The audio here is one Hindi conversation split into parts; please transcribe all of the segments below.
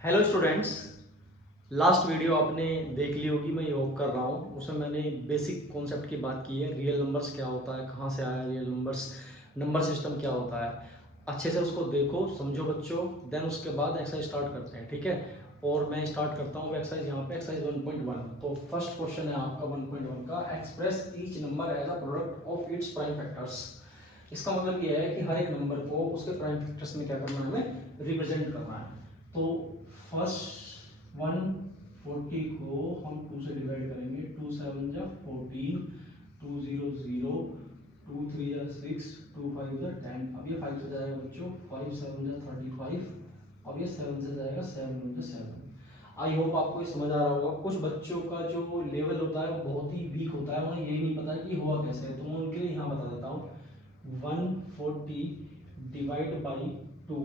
Hello students. लास्ट वीडियो आपने देख ली होगी, मैं ये होप कर रहा हूँ। उसमें मैंने बेसिक कॉन्सेप्ट की बात की है, रियल नंबर्स क्या होता है, कहाँ से आया रियल नंबर्स, नंबर सिस्टम क्या होता है। अच्छे से उसको देखो, समझो बच्चों। देन उसके बाद एक्सरसाइज स्टार्ट करते हैं, ठीक है। और मैं स्टार्ट करता हूँ एक्सरसाइज यहाँ पे, एक्सरसाइज 1.1। तो फर्स्ट क्वेश्चन है आपका 1.1 का, express each number as a product of its prime factors. इसका मतलब ये है कि हर एक नंबर को उसके प्राइम फैक्टर्स में क्या करना है, हमें रिप्रेजेंट करना है। तो फर्स्ट 140 को हम 2 से डिवाइड करेंगे। 2 7 जा 14, 2 0 0, 2 3 जा 6, 2 5 जा 10। अब ये 5 से जाएगा बच्चों, 5 7 जा 35। अब ये 7 से जाएगा, 7 1 जा 7। आई होप आपको ये समझ आ रहा होगा। कुछ बच्चों का जो लेवल होता है वो बहुत ही वीक होता है, उन्हें यही नहीं पता कि हुआ कैसे है, तो मैं उनके लिए यहाँ बता देता हूँ। 140 डिवाइड बाई 2,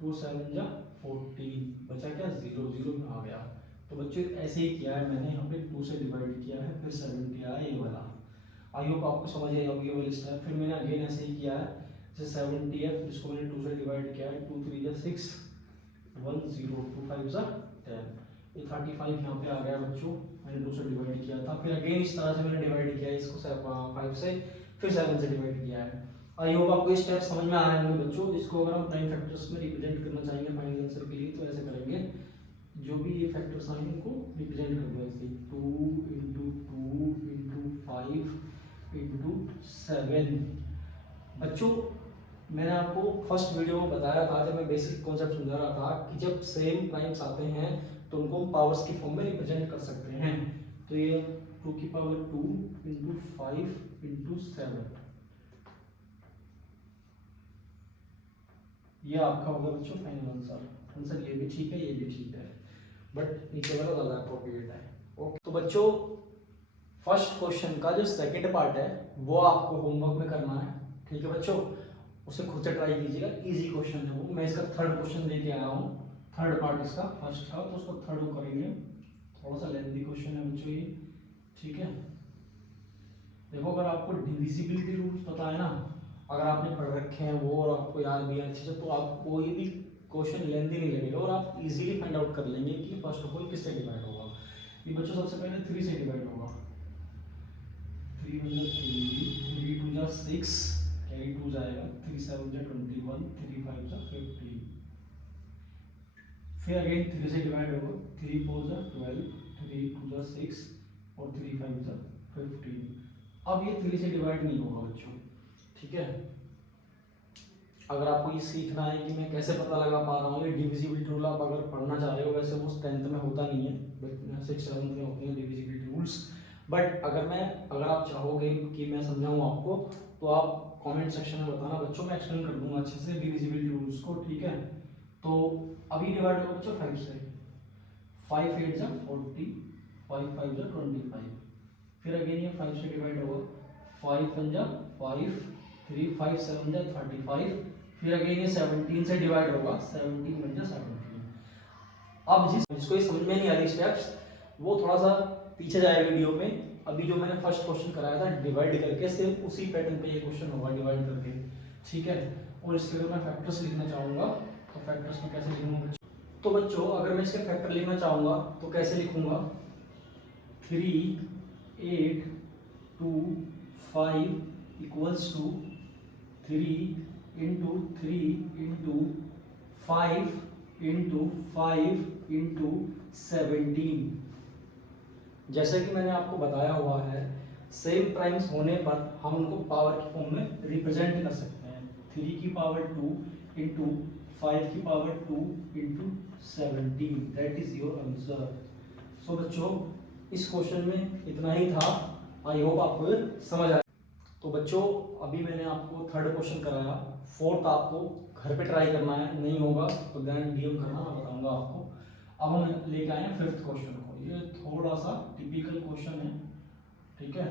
2 7 जा 14, बचा क्या, 0 0 आ गया। तो बच्चों ऐसे ही किया है मैंने, यहाँ पे 2 से डिवाइड किया है, फिर 70 आया ये वाला। आई होप आपको समझ आई होगी ये वाली स्टेप। फिर मैंने अगेन ऐसे ही किया है, जैसे 70 है, फिर इसको मैंने 2 से डिवाइड किया है। 2 3 जा 6, 1 0, 2 5 जा 10। ये 35 यहाँ पे आ गया बच्चों, मैंने 2 से डिवाइड किया था। फिर अगेन इस तरह से मैंने डिवाइड किया है इसको 5 से, फिर 7 से डिवाइड किया है। आई होप आपको ये स्टेप समझ में आ रहे होंगे बच्चों। इसको अगर हम प्राइम फैक्टर्स में रिप्रेजेंट करना चाहेंगे फाइनल आंसर के लिए, तो ऐसे करेंगे। जो भी ये फैक्टर्स आएंगे उनको रिप्रेजेंट कर दो ऐसे, 2 इंटू 2 इंटू 5 इंटू 7। बच्चों मैंने आपको फर्स्ट वीडियो में बताया था, जब मैं बेसिक कॉन्सेप्ट समझा रहा था, कि जब सेम प्राइम्स आते हैं तो उनको पावर्स की फॉर्म में रिप्रेजेंट कर सकते हैं। तो ये 2 की पावर 2 इंटू 5 इंटू 7, ये आपका होगा बच्चों फाइनल आंसर। आंसर ये भी ठीक है, ये भी ठीक है, बट नीचे वाला ज़्यादा अप्रोप्रिएट है। ओके, तो बच्चों फर्स्ट क्वेश्चन का जो सेकंड पार्ट है वो आपको होमवर्क में करना है, ठीक है बच्चों। उसे खुद से ट्राई कीजिएगा, इजी क्वेश्चन है वो। मैं इसका थर्ड क्वेश्चन लेके आया हूँ, थर्ड पार्ट इसका फर्स्ट का, तो उसको थर्ड को करेंगे। थोड़ा सा लेंथी क्वेश्चन है बच्चों ये, ठीक है। देखो अगर आपको डिविजिबिलिटी रूल्स पता है ना, अगर आपने पढ़ रखे हैं वो और आपको याद भी है अच्छे से, तो आप कोई भी क्वेश्चन लेंथी नहीं लगेगा और आप इजीली फाइंड आउट कर लेंगे कि फर्स्ट ऑफ ऑल किससे डिवाइड होगा। ये बच्चों सबसे पहले 3 से डिवाइड होगा। 3 1 जा 3, 3 2 जा 6, कैरी 2 जाएगा, 3 7 जा 21, 3 5 जा 15। फिर अगेन 3 से डिवाइड होगा। 3 4 जा 12, 3 2 जा 6 और 3 5 जा 15। अब ये 3 से डिवाइड नहीं होगा बच्चों, ठीक है। अगर आपको ये सीखना है कि मैं कैसे पता लगा पा रहा हूँ, ये डिविजिबिलिटी रूल आप अगर पढ़ना चाह रहे हो, वैसे वो 10th में होता नहीं है, बट 6 7 में होते हैं डिविजिबिलिटी रूल्स। बट अगर आप चाहोगे कि मैं समझाऊँ आपको, तो आप कमेंट सेक्शन में बताना बच्चों, मैं एक्सप्लेन कर दूंगा अच्छे से डिविजिबिलिटी रूल्स को, ठीक है। तो अभी डिवाइड होगा बच्चों 5 से। 5 8 जा 40, 5 5 जा 25। फिर अगेन ये 5 से डिवाइड होगा। 5 1 जा 5, 3 5 7 जा 35। फिर अगेन ये 17 से डिवाइड होगा। 17 1 जा 17। अब जिसको ये समझ में नहीं आ रही स्टेप्स, वो थोड़ा सा पीछे जाए वीडियो में। अभी जो मैंने फर्स्ट क्वेश्चन कराया था डिवाइड करके, सेम उसी पैटर्न पे ये क्वेश्चन होगा डिवाइड करके, ठीक है। और इसके अगर मैं फैक्टर्स लिखना चाहूँगा तो फैक्टर्स में कैसे लिखूंगा तो बच्चों अगर मैं इसके फैक्टर लिखना चाहूँगा तो कैसे लिखूंगा। 3 8 2 5 equals to 3 into 3 into 5 into 5 into 17। जैसे कि मैंने आपको बताया हुआ है, सेम प्राइम्स होने पर हम उनको पावर की फॉर्म में रिप्रेजेंट कर सकते हैं। 3 की पावर 2 इंटू 5 की power 2 into 17, that is your answer. So बच्चों इस क्वेश्चन में इतना ही था। आई होप आपको समझ आया। तो बच्चों अभी मैंने आपको थर्ड क्वेश्चन कराया, फोर्थ आपको घर पे ट्राई करना है, नहीं होगा तो देन डीएम करना, मैं बताऊंगा आपको। अब हम लेके आए हैं फिफ्थ क्वेश्चन को। ये थोड़ा सा टिपिकल क्वेश्चन है, ठीक है।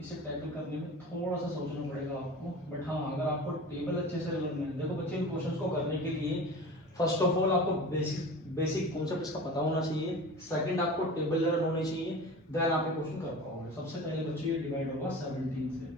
इसे टैकल करने में थोड़ा सा सोचना पड़ेगा आपको, बट हाँ अगर आपको टेबल अच्छे से लर्न है, देखो बच्चे इन क्वेश्चंस को करने के लिए फर्स्ट ऑफ ऑल आपको बेसिक कॉन्सेप्ट इसका पता होना चाहिए। सेकंड आपको टेबल लर्न होनी चाहिए, देन आप ये क्वेश्चन कर पाओगे। सबसे पहले बच्चों ये डिवाइड होगा 17 से,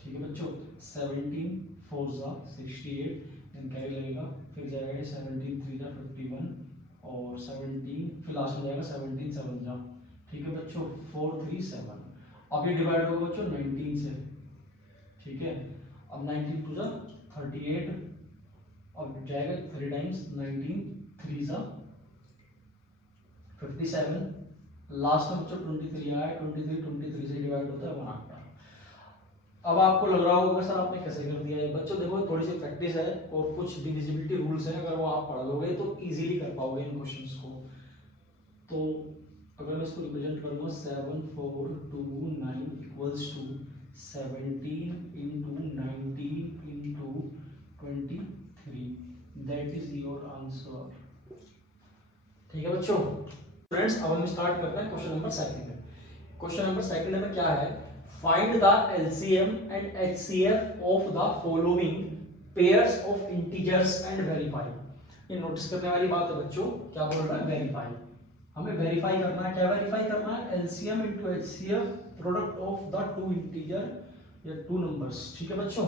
ठीक है बच्चों। 17 4 जा 68, देन कैरी लगेगा, फिर जाएगा ये 17 3 जा 51, और 17, फिर लास्ट में जाएगा 17 7 जा, ठीक है बच्चों 4 3 7। अब ये डिवाइड होगा बच्चों 19 से, ठीक है। अब 19 टू जा 38, अब जाएगा 3 टाइम्स 19 3 जा 57, लास्ट में बच्चों 23 आया, 23 से डिवाइड होता है 1 आता है। अब आपको लग रहा होगा सर आपने कैसे कर दिया है। बच्चों देखो थोड़ी सी प्रैक्टिस है और कुछ डिविजिबिलिटी रूल्स हैं, अगर वो आप पढ़ लोगे तो इजीली कर पाओगे इन क्वेश्चंस को। तो अगर मैं इसको रिप्रेजेंट करूंगा 7 4 2 9 equals to 17 into 19 into 23, that is your answer. ठीक है बच्चों। फ्रेंड्स अब हम स्टार्ट करते हैं क्वेश्चन नंबर सेकंड में। क्वेश्चन नंबर सेकंड में क्या है, find the LCM and HCF of the following pairs of integers and verify. ये नोटिस करने वाली बात है बच्चों, क्या बोल रहा है वेरीफाई, हमें वेरीफाई करना है। क्या वेरीफाई करना है, LCM into HCF product of the two integer या टू नंबर्स। ठीक है बच्चों,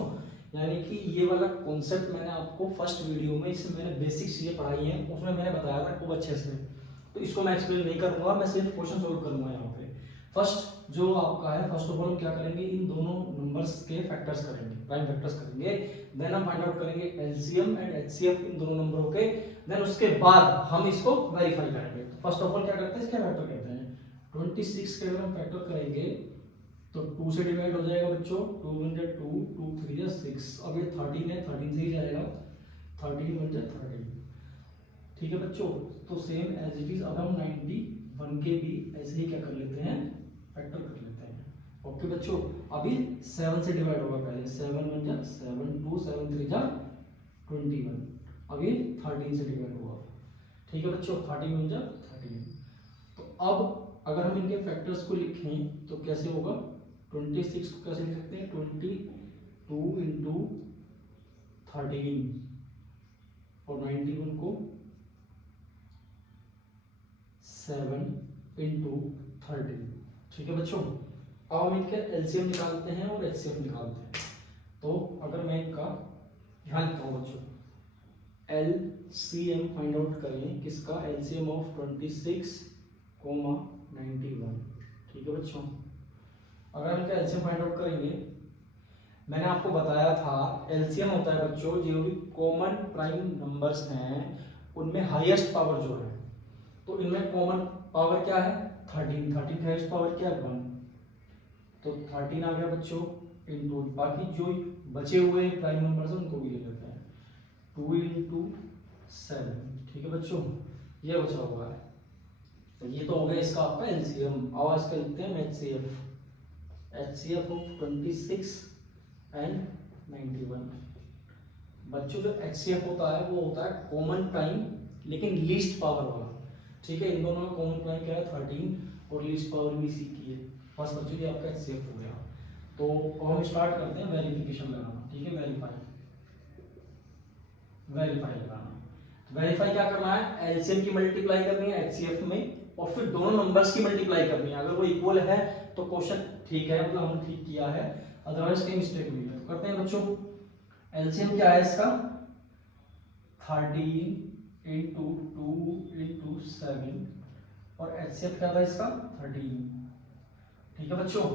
यानी कि ये वाला कॉन्सेप्ट मैंने आपको फर्स्ट वीडियो में, इसमें मैंने बेसिक्स ये पढ़ाई है, उसमें मैंने बताया था खूब अच्छे से, तो इसको मैं एक्सप्लेन नहीं करूंगा, मैं सिर्फ क्वेश्चन सोल्व करूंगा यहाँ पे। फर्स्ट जो आपका है, फर्स्ट ऑफ ऑल हम क्या करेंगे, इन दोनों नंबर्स के फैक्टर्स करेंगे, प्राइम फैक्टर्स करेंगे, देन हम फाइंड आउट करेंगे एलसीएम एंड एचसीएफ इन दोनों नंबरों के, देन उसके बाद हम इसको वेरीफाई करेंगे। तो फर्स्ट ऑफ ऑल क्या करते हैं, इसके फैक्टर करते हैं। 26 के अगर हम फैक्टर करेंगे तो 2 से डिवाइड हो जाएगा बच्चों, 2 1 जा 2, 2 3 जा 6, अब ये 13 है, 13 से ही जाएगा, 13 1 जा 13। ठीक है बच्चों, तो सेम एज इट इज अब हम 91 के भी ऐसे ही क्या कर लेते हैं, फैक्टर कर लेते हैं। ओके बच्चों, अभी 7 से डिवाइड होगा पहले, 7 1 जा 7, 2 7 3 जा 21, अभी 13 से डिवाइड होगा। ठीक है बच्चों, 13 1 जा 13। तो अब अगर हम इनके फैक्टर्स को लिखें तो कैसे होगा, 26 को कैसे लिख सकते हैं, 22 इंटू 13 और 91 को 7 इंटू 13। ठीक है बच्चों, अब हम इनके एलसीएम निकालते हैं और एचसीएफ निकालते हैं। तो अगर मैं इनका ध्यान लिखता हूँ बच्चों, एलसीएम फाइंड आउट करें किसका, एलसीएम ऑफ 26 91। ठीक है बच्चों, अगर हम इनका एलसीएम फाइंड आउट करेंगे, मैंने आपको बताया था एलसीएम होता है बच्चों जो भी कॉमन प्राइम नंबर्स हैं उनमें हाईएस्ट पावर जो है, तो इनमें कॉमन पावर क्या है 13, 13 की हाईएस्ट पावर क्या है 1, तो 13 आ गया बच्चों, इनटू बाकी जो बचे हुए प्राइम नंबर्स हैं उनको भी ले लेते हैं, 2 इंटू 7। ठीक है बच्चों, ये बचा हुआ है, तो ये तो हो गया इसका आपका एलसीएम। आवाज कर लेते हैं एचसीएफ, एचसीएफ ऑफ 26 एंड 91। बच्चों जो एचसीएफ होता है वो होता है कॉमन प्राइम लेकिन लीस्ट पावर वाला। ठीक है, इन दोनों में कॉमन प्राइम क्या है 13 और लीस्ट पावर भी इसी की है। बस बच्चों ये आपका एचसीएफ हो गया। तो हम स्टार्ट करते हैं वेरिफिकेशन लगाना। ठीक है, वेरीफाई लगाना। वेरीफाई क्या करना है, एलसीएम की मल्टीप्लाई करनी है एचसीएफ में और फिर दोनों नंबर्स की मल्टीप्लाई करनी है। अगर वो इक्वल है तो क्वेश्चन ठीक है, मतलब हमने ठीक किया है, अदरवाइज कहीं मिस्टेक हुई है। तो करते हैं बच्चों, एलसीएम क्या है इसका 13 इंटू 2 इंटू 7 और एचसीएफ क्या था इसका 13। ठीक है बच्चों,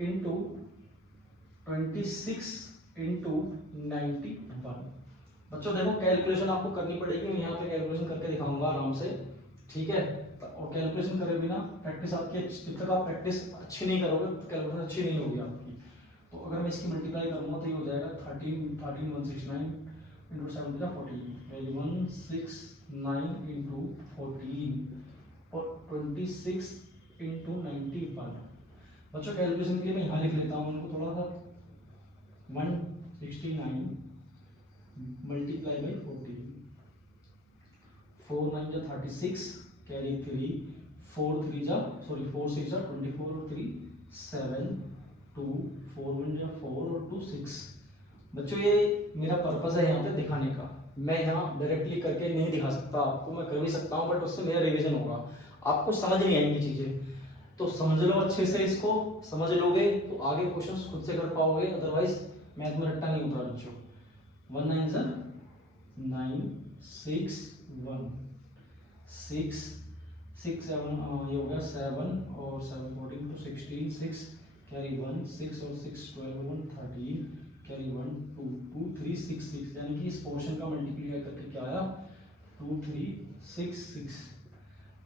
इंटू 26 इंटू 91। बच्चों देखो कैलकुलेशन आपको करनी पड़ेगी, मैं यहाँ पे कैलकुलेशन करके दिखाऊंगा आराम से। ठीक है, और कैलकुलेशन करे बिना प्रैक्टिस आपकी, जब तक आप प्रैक्टिस अच्छी नहीं करोगे कैलकुलेशन अच्छी नहीं होगी आपकी। तो अगर मैं इसकी मल्टीप्लाई करूँगा तो ये हो जाएगा 13 169 इंटू 7 का 14, 169 इंटू 14 और 26 इंटू 91। बच्चों कैलकुलेशन के लिए मैं यहाँ लिख लेता हूँ उनको थोड़ा सा, 169 मल्टीप्लाई बाई 14, 4 9 जा 36 कैरी 3, 4 6 जा 24 और 3 7, 2 4 1 जा 4 और 2 6। बच्चों ये मेरा पर्पस है यहाँ पे दिखाने का, मैं यहाँ डायरेक्टली करके नहीं दिखा सकता आपको, मैं कर भी सकता हूँ बट उससे मेरा रिवीजन होगा, आपको समझ नहीं आएंगी चीज़ें। तो समझ लो अच्छे से, इसको समझ लोगे तो आगे क्वेश्चंस खुद से कर पाओगे, अदरवाइज मैथ में रट्टा नहीं होता बच्चों। 1 9 जा 9 6 1, 6 6 7 ये हो गया 7 और 7 14 तो 16 6 कैरी 1 6 और 6 12 1 13 कैरी 1 2 2 3 6 6 यानी कि इस पोर्शन का मल्टीप्लाई करके क्या आया 2 3 6 6।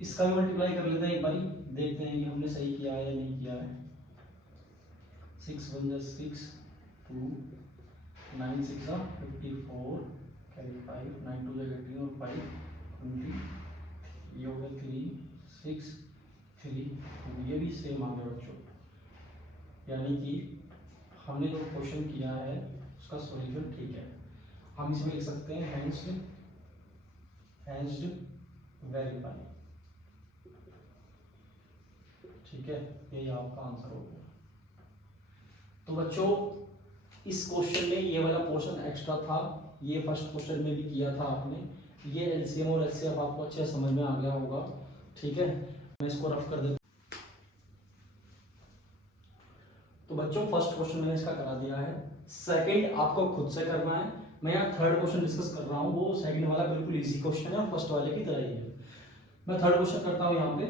इसका भी मल्टीप्लाई कर लेते हैं एक बारी, देखते हैं कि हमने सही किया है या नहीं किया है। 6 1 जा 6 2 9 6 जा 54 कैरी 5 9 2 जा 18 और 5 20 ये हो गया 3 6 3 2 ये भी सेम आ गया बच्चों। यानी कि हमने जो क्वेश्चन किया है उसका सॉल्यूशन ठीक है। हम इसमें लिख सकते हैं हैंज्ड वेरीफाई, ठीक है, ये आपका आंसर हो गया। तो बच्चों इस क्वेश्चन में ये वाला पोर्शन एक्स्ट्रा था, ये फर्स्ट क्वेश्चन में भी किया था आपने। ये एलसीएम और एचसीएफ आपको अच्छे समझ में आ गया होगा, ठीक है। मैं इसको रफ कर देता हूं। तो बच्चों फर्स्ट क्वेश्चन मैंने इसका करा दिया है, सेकंड आपको खुद से करना है। मैं यहाँ थर्ड क्वेश्चन डिस्कस कर रहा हूँ, वो सेकंड वाला बिल्कुल इजी क्वेश्चन है और फर्स्ट वाले की तरह ही है। मैं थर्ड क्वेश्चन करता हूँ यहाँ पे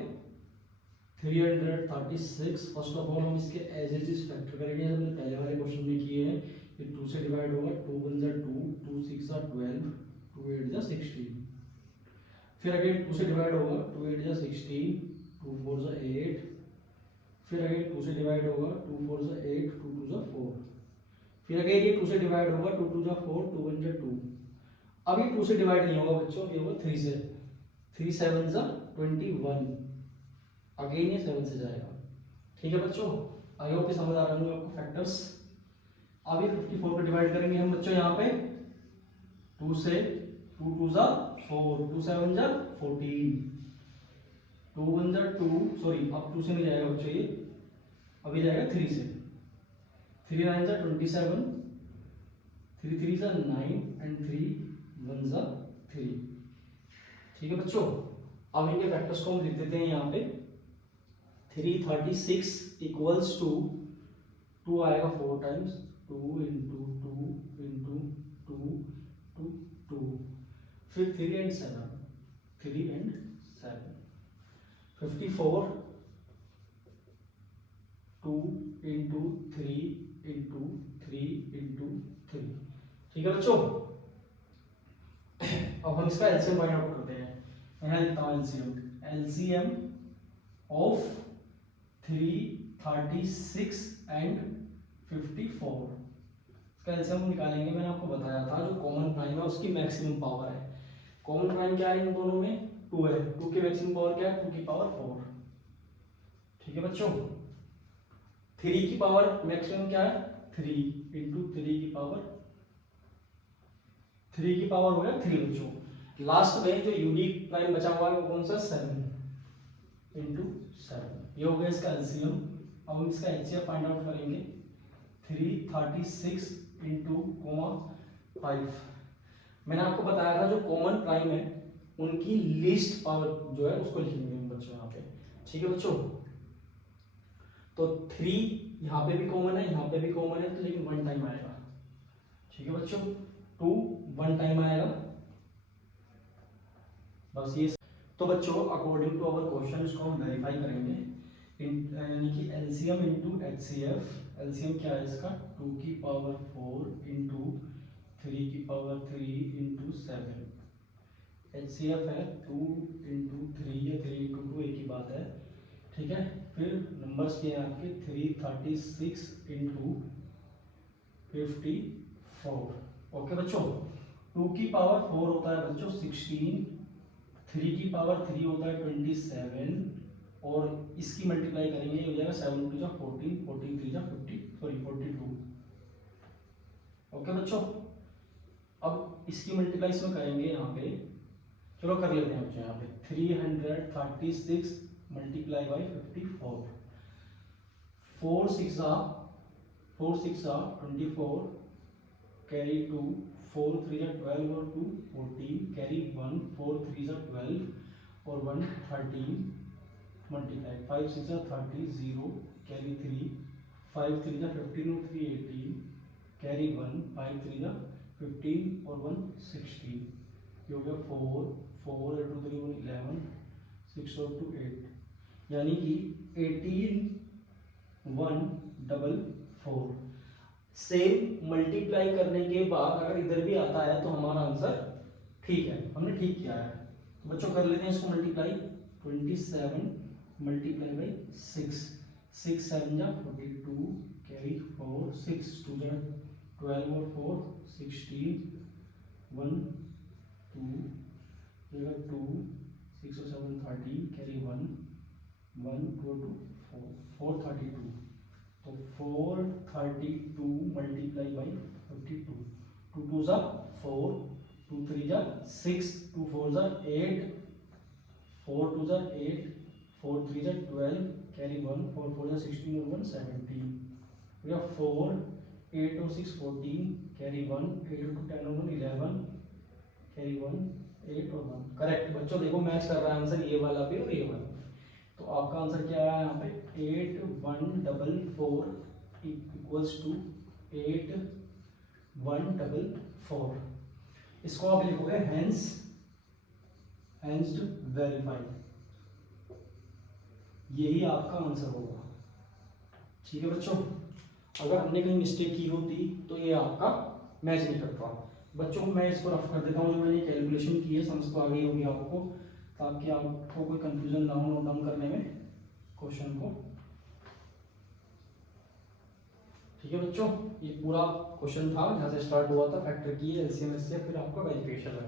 336। फर्स्ट ऑफ ऑल हम इसके एज इज फैक्टर करेंगे, हमने पहले वाले क्वेश्चन में किए हैं। ये 2 से डिवाइड होगा, 2 1 जा 2 2 6 जा 12 2 8 जा 16। फिर अगेन 2 से डिवाइड होगा, 2 8 जा 16 2 4 जा 8। फिर अगेन 2 से डिवाइड होगा, 2 4 जा 8 2 2 जा 4। फिर अगेन ये 2 से डिवाइड होगा, 2 2 जा 4 2 1 जा 2। अब ये 2 से डिवाइड नहीं होगा बच्चों, ये होगा 3 से। 3 7 जा 21, अगेन ये 7 से जाएगा, ठीक है बच्चों। आई होप समझ आ रहा होंगे आपको फैक्टर्स। अब ये 54 को डिवाइड करेंगे हम बच्चों यहाँ पे 2 से, 2 2 जा 4 2 7 जा 14 2 1 जा 2, सॉरी अब 2 से नहीं जाएगा बच्चों, ये अभी जाएगा 3 से। 3 9 जा 27 3 3 जा 9 एंड 3 1 जा 3, ठीक है बच्चों। अब इनके फैक्टर्स को हम लिख देते हैं यहाँ पे। 336 इक्वल्स टू 2 आएगा 4 टाइम्स, 2 इंटू 2 इंटू 2 टू 2, फिर 3 and 7 3 and 7 54 2 into 3 into 3 into 3, ठीक है बच्चों। अब हम इसका एलसीएम फाइंड आउट करते हैं। मैं यहाँ लिखता हूँ एलसीएम ऑफ 336 एंड 54। इसका एलसीएम हम निकालेंगे। मैंने आपको बताया था जो कॉमन प्राइम है उसकी मैक्सिमम पावर है। कॉमन प्राइम क्या है इन दोनों में, 2 है। 2 की मैक्सिमम पावर क्या है, 2 की पावर 4, ठीक है बच्चों। 3 की पावर मैक्सिमम क्या है, 3 इंटू 3 की पावर 3 की पावर हो गया 3 बच्चों। लास्ट में जो यूनिक प्राइम बचा हुआ है वो कौन सा, 7 इंटू 7, ये हो गया इसका एलसीएम। अब हम इसका एचसीएफ फाइंड आउट करेंगे। 336 इंटू 5। मैंने आपको बताया था जो कॉमन प्राइम है उनकी लीस्ट पावर जो है उसको लिखेंगे हम बच्चों यहाँ पे, ठीक है बच्चों। तो 3 यहाँ पे भी कॉमन है, यहाँ पे भी कॉमन है, तो लेकिन 1 टाइम आएगा, ठीक है बच्चों। 2 1 टाइम आएगा, बस ये। तो बच्चों अकॉर्डिंग टू अवर क्वेश्चन इसको हम वेरीफाई करेंगे, यानी कि एलसीएम इंटू एचसीएफ। एलसीएम क्या है इसका, 2 की पावर 4 इंटू 3 की पावर 3 इंटू 7। एचसीएफ है 2 इंटू 3 या 3 इंटू 2 एक ही बात है, ठीक है। फिर नंबर्स के हैं आपके 336 इंटू 54, ओके बच्चों। 2 की पावर 4 होता है बच्चों 16, 3 की पावर 3 होता है 27, और इसकी मल्टीप्लाई करेंगे ये हो जाएगा 7 2 जा 14 14 3 जा 50, सॉरी 42, ओके बच्चों। अब इसकी मल्टीप्लाई इसमें करेंगे यहाँ पे, चलो कर लेते हैं बच्चों। यहाँ पे 336 मल्टीप्लाई बाई 54, 4 6 जा 24 कैरी 2, 4 3 जा 12 और 2 14 कैरी 1, 4 3 जा 12 और 1 13 मल्टीप्लाई 5 6 जा 30 0 कैरी 3, 5 3 जा 15 और 3 18 कैरी 1, 5 3 जा 15 और 1 16, ये हो गया 4 4 8 2 3 1 11 6 और 2 8, यानी कि 18,144। सेम मल्टीप्लाई करने के बाद अगर इधर भी आता है तो हमारा आंसर ठीक है, हमने ठीक किया है। तो बच्चों कर लेते हैं इसको मल्टीप्लाई। 27 मल्टीप्लाई बाई 6, 6 7 जा 42 कैरी 4 6 2 जा 12 और 4 16 1 2 2 6 और 7 13 कैरी 1 1 2 2 4 432। तो 432 मल्टीप्लाई बाई 52, 2 2 जा 4 2 3 जा 6 2 4 जा 8 4 2 जा 8 4 3 जा 12 कैरी 1 4 4 जा 16 और 1 17। या 4 8 और 6 14 कैरी 1 8 और 2 10 और 1 11 कैरी 1 8 और 1। करेक्ट बच्चों, देखो मैच कर रहा है आंसर ये वाला भी और ये वाला। तो आपका आंसर क्या आया यहाँ पे 8144 इक्वल्स टू 8144। इसको आप लिखोगे हेंस वेरीफाइड, यही आपका आंसर होगा। ठीक है बच्चों, अगर हमने कहीं मिस्टेक की होती तो ये आपका मैच नहीं करता। बच्चों मैं इसको रफ कर देता हूँ, जो मैंने कैलकुलेशन की है समझ तो आ गई होगी आपको, ताकि आपको कोई कंफ्यूजन ना हो नोट डाउन करने में क्वेश्चन को। ठीक है बच्चों, ये पूरा क्वेश्चन था, यहाँ से स्टार्ट हुआ था, फैक्टर की, एलसीएम, फिर आपका वेरिफिकेशन है।